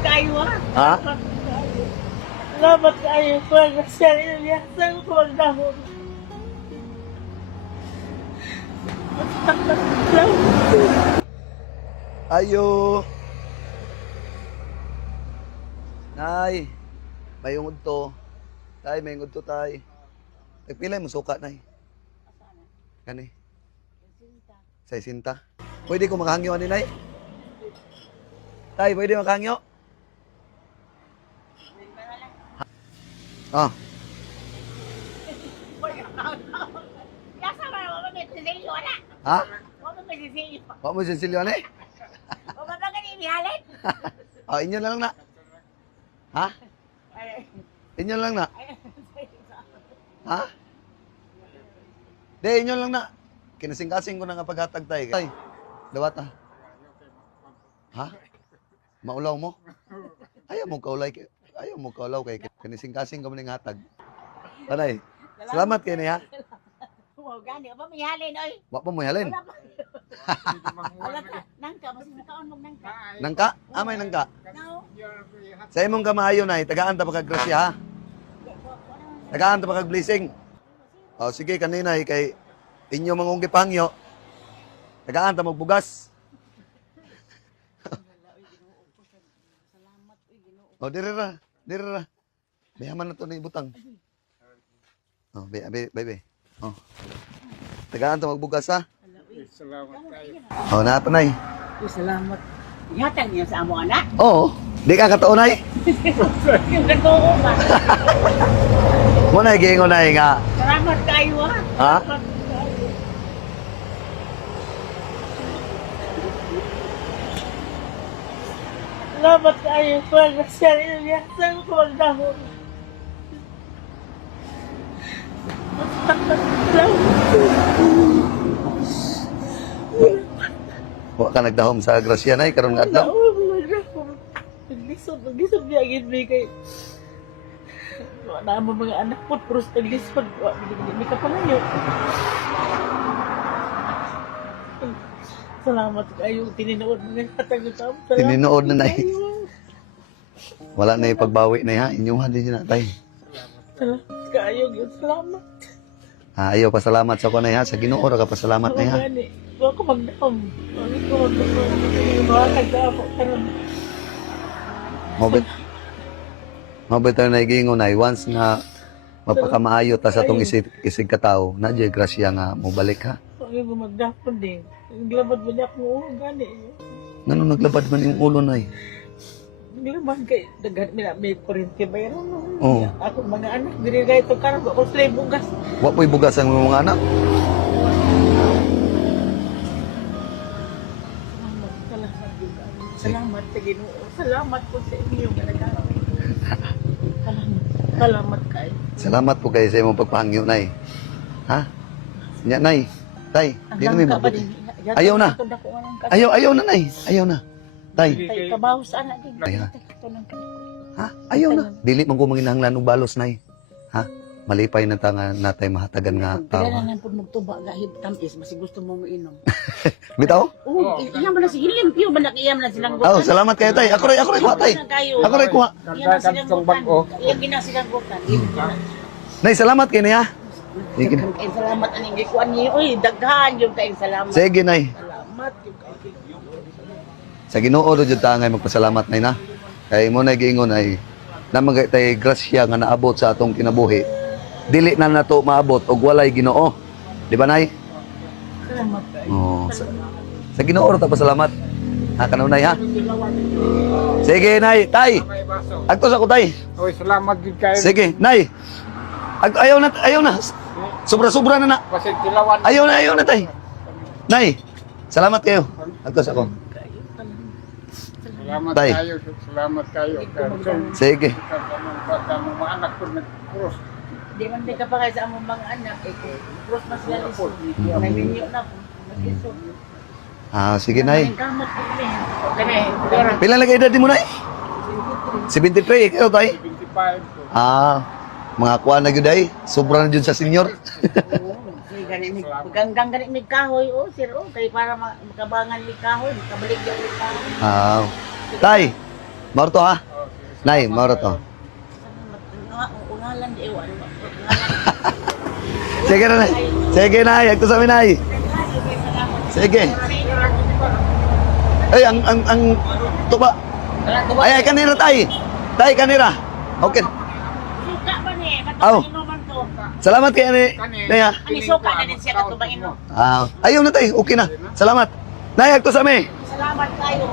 kayo Ha? Salamat kayo po sa sarili sa magdahon. Ayo. Nay, may ungod to. Tay, may ungod to, tay. Nagpilay mo suka, nay. Kani? Sa isinta. Pwede ko makahangyo ani, nay? Tay, pwede makahangyo? Ah, Yasa ba mo may sisilyo na? ha? Mo may sisilyo. Wa mo sinsilyo, nay? O ba gani mihalin? Ah, inyo lang na. Ha? Inyo lang na. Ha? Di, inyo lang na. Kinasing-kasing ko na nga paghatag tay. Tay, dawat ah. Ha? Maulaw mo? Ayaw mo kaulay. Ayaw mo kaulaw kay kinising-kasing ko maning hatag. Tanay, salamat kayo niya. Mo gani ba mihalin oy? Wa pa mo halin. Wala ka nangka mas mukaon mo nangka. Nangka? Amay nangka. No. Sa imong kamaayo nay, tagaan ta pagka grasya ha. Tagaan ta pagka blessing. Oh, sige kanina kay inyo mangong gipangyo. Tagaan ta magbugas. Oh, diri ra. Diri ra. Biyaman na to ni butang. Oh, bebe. Oh. Tagaan ta magbugas ha. Salamat kayo. Oh, na pa nay. Salamat. Ihatag niya sa amo anak. Oo. Di ka katuon nay. Yung gatoo ba? Mo na giingon nay nga. Salamat kayo Ha? Salamat kayo po sa sarili sa magdahon. Wa ka nagdahom sa grasya nay karon nga adlaw. Naglisod niya agad may kay. Wala mo mga anak po, pero sa naglisod. Hindi ka palayo. Salamat kayo. Tininood mo nga hatag ng tao. Tininood na nay. Wala na ipagbawi na ha. Inyuhan din na tay. Salamat kayo. Salamat. Ah, ayaw pasalamat sa ko nay ha. Sa Ginoo ra ka pasalamat nay ha. Huwag ko magdahom. Huwag ko magdahom. Mga tagdahom. Karoon. Mabit tayo na igingon nay once nga mapakamaayo ta sa tong isig ka tao, na di grasya nga mo balik ha. Huwag mo magdahom din. Naglabad mo niya akong ulo gani. Ngano naglabad man yung ulo nay? Naglabad kay dagan may kurente bayaran no. Oo. Ako mga anak diri gay to karon ako slay bugas. Wa po'y bugas ang mga anak. Salamat sa Ginoo. Salamat po sa inyo nga nag-aaral. Salamat kayo. Salamat po kayo sa imong pagpahangyo nay. Ha? Nya nay. Tay, di na may mabuti. Ayaw na. Ayaw na nay. Ayaw na. Tay. Tay kabaho sa anak din. Ay, ha? Ha? Ayaw na. Dili man ko manginahanglan og balos nay. Ha? Malipay na ta nga natay mahatagan nga tao. Kaya na po magtuba gahib tamis mas gusto mo mainom. Bitaw? Oo, iyam na si limpyo man nakiyam na silang Oh, salamat kayo tay. Ako ray kuha tay. Ako ray kuha. Iyam na silang bago. Iyam gina silang bukan. Nay, salamat kayo nay ha. Sige. Kay salamat aning gikuan niyo. Uy, daghan yung kay salamat. Sige nay. Salamat yung kay. Sa Ginoo do jud ta nga magpasalamat nay na. Kay mo na giingon ay namagay tay grasya nga naabot sa atong kinabuhi. Dili na nato maabot og walay Ginoo. Di ba nay? Salamat kayo. Oh, sa Ginoo ra ta pasalamat. Ha kanunay ha. Sige nay, tay. May baso. Agtos ako tay. Oy, salamat din kayo. Sige, nay. Ayaw na. Sobra-sobra na na. Kasi tilawan. Ayaw na tay. Nay, salamat kayo. Agtos ako. Salamat Tay. kayo. Salamat kayo. Sige. Kamong mga anak ko nag-cross. Di man di ka pa kayo sa among mga anak. Cross mas lalisod. May minyo na po. Nag-lisod. Ah, sige nay. Ang kamot ko rin. Kani, pera. Pila lagi edad mo nay? 73 kayo tay. 25 ko. Ah, mga kuha na gyud ay. Sobra na jud sa senior. Ganggang ganit may kahoy o sir o kay para makabangan may kahoy, makabalik yung may kahoy. Ah. Tay, Mauro to ha? Nay, mauro to. Ungalan di ewan. Sige na, nay. Sige, nay. Agto sa amin, nay. Sige. Ay, ang tuba. Ay, kanira, tay. Tay, kanira. Okay. Suka ba ni? Aw. Inuman to. Salamat kay ani. Nay, ha? Ani suka na din siya katubain no. Ayaw na, tay. Okay na. Salamat. Nay, agto sa amin. Salamat kayo.